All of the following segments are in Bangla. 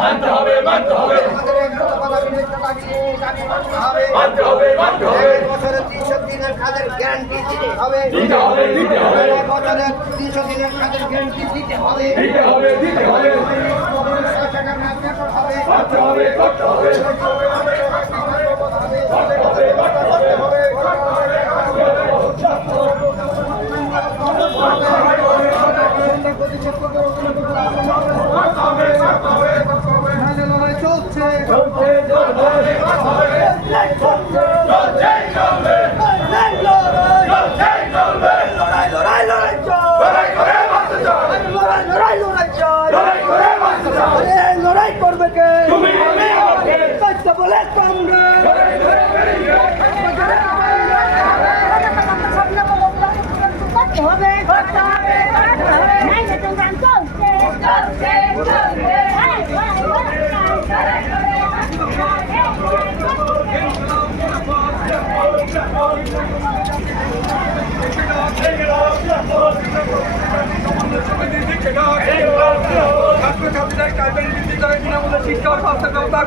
মানতে হবে মানতে হবে মানতে হবে মানতে হবে বছরের তিনশো দিনের কাজের গ্যারান্টি দিতে হবে। দিতে হবে দিতে হবে। বছরের তিনশো দিনের কাজের গ্যারান্টি দিতে হবে দিতে হবে দিতে হবে হবে করতে হবে করতে হবে। ছোট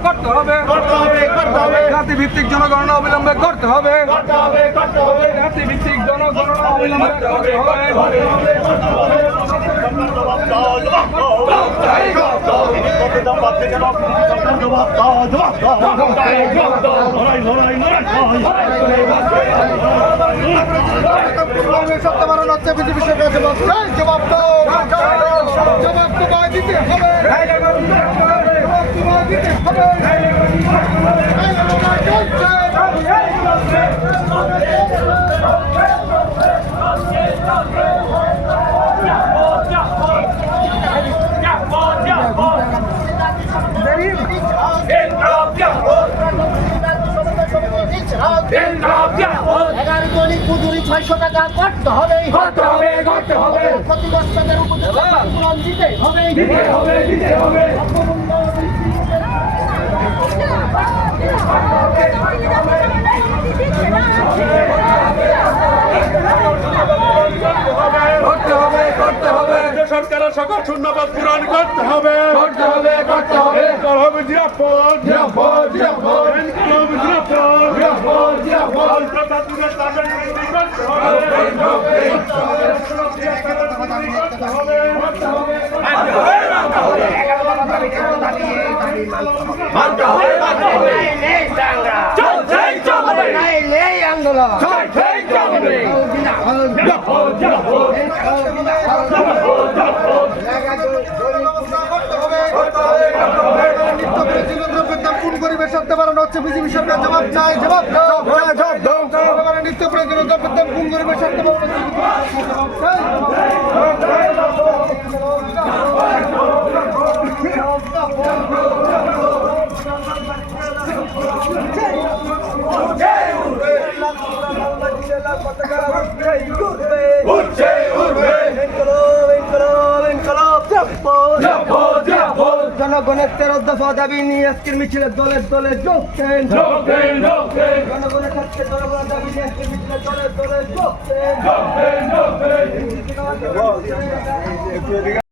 করতে হবে জাতি ভিত্তিক জনগণনা অবিলম্বে করতে হবে। জাতি ভিত্তিক জনগণনা অবিলম্বে করতে হবে। সত্য বারণ হচ্ছে বিজেপি সরকার জবাব জবাব দাও, জবাব তোমায় দিতে হবে জবাব তোমায় দিতে হবে এই লড়াই চলছে। এগারো জনই কুদুরি ছয়শো টাকা করতে হবে করতে হবে করতে হবে ক্ষতিগ্রস্তদের উপর দিতে হবে দিতে হবে দিতে হবে করতে হবে করতে হবে সরকারের সকল শূন্যপদ পূরণ করতে হবে করতে হবে হবে হবে জিরাপদ জিরাপদ, জিরাপদ। ইনকলাব জিরাপদ জিরাপদ, জিরাপদ। আন্তর্জাতিক স্ট্যান্ডার্ড মেনটেন করতে হবে হবে মানতে হবে মানতে হবে চলছেই চলবে আন্দোলন চলছেই চলবে জিরাপদ, জিরাপদ। নিত্য প্রয়োজনীয় দ্রব্যের দাম কোন সত্য বাড়ানো হচ্ছে বিজেপি সরকার। জবাব চাই জবাব দাও জবাব দাও এবারে নিত্য প্রয়োজনীয় দ্রব্যের দাম কোন পরিবেশ সত্য বাড়ানো হচ্ছে? জবাব চাই। উঠছে উঠবে। জিরাপদ, জিরাপদ। জনগণের তেরো দফা দাবি নিয়ে আজকের মিছিলে দলে দলে জনগণের কাছে জনগণের দাবি নিয়ে আজকের মিছিলে দলে